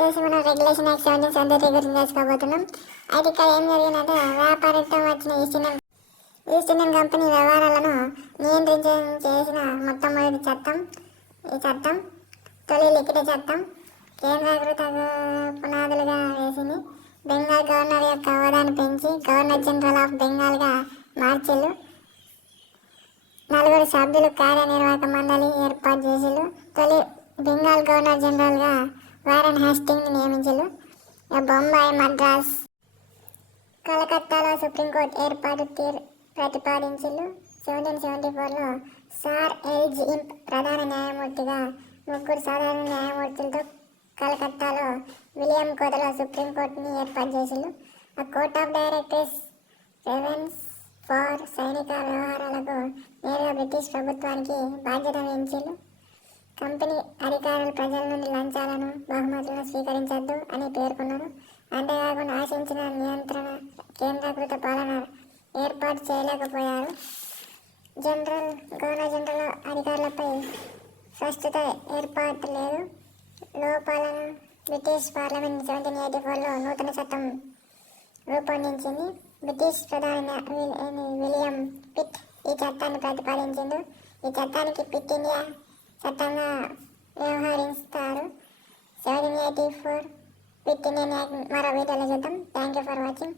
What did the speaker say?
వచ్చేసి మనం regulation act 1773 గురించి తెలుసుకోబోతున్నాం. అయితే ఇక్కడ ఏం జరిగిందంటే వ్యాపారత్వం వచ్చిన ఈస్ట్ ఇండియన్ కంపెనీ వ్యవహారాలను చేసిన మొట్టమొదటి చట్టం ఈ చట్టం తొలి లిఖిత చట్టం కేంద్రీకృత పునాదులుగా వేసింది. బెంగాల్ గవర్నర్ యొక్క హోదాను పెంచి గవర్నర్ జనరల్ ఆఫ్ బెంగాల్గా మార్చిల్లు. 4 సభ్యులు కార్యనిర్వాహక మండలి ఏర్పాటు చేసిళ్ళు. తొలి బెంగాల్ గవర్నర్ జనరల్గా వారెన్ హేస్టింగ్ని నియమించారు. బొంబాయి, మద్రాస్, కలకత్తాలో సుప్రీంకోర్టు ఏర్పాటు ప్రతిపాదించారు. 1774లో సార్ ఎల్జీ ఇంప్ ప్రధాన న్యాయమూర్తిగా, 3 సాధారణ న్యాయమూర్తులతో కలకత్తాలో విలియం కోదలో సుప్రీంకోర్టుని ఏర్పాటు చేసిళ్ళు. ఆ కోర్ట్ ఆఫ్ డైరెక్టర్స్ రెవెన్స్ ఫార్ సైనిక వ్యవహారాలకు నేరుగా బ్రిటిష్ ప్రభుత్వానికి బాధ్యత వహించారు. కంపెనీ అధికారులు ప్రజల నుండి లంచాలను, బహుమతులను స్వీకరించద్దు అని పేర్కొన్నారు. అంతేకాకుండా ఆశించిన నియంత్రణ, కేంద్రీకృత పాలన ఏర్పాటు చేయలేకపోయారు. గవర్నర్ జనరల్ అధికారులపై ప్రస్తుత ఏర్పాటు లేదు. లోపాలను బ్రిటిష్ పార్లమెంట్ 1784లో నూతన చట్టం రూపొందించింది. బ్రిటిష్ ప్రధాని విలియం పిట్ ఈ చట్టాన్ని ప్రతిపాదించిండు. ఈ చట్టానికి పిట్ ఇండియా చట్టంగా వ్యవహరిస్తారు. 1784 పిట్ ఇండియన్ యాక్ట్ మరో వీడియోలో చూద్దాం. Thank you for watching.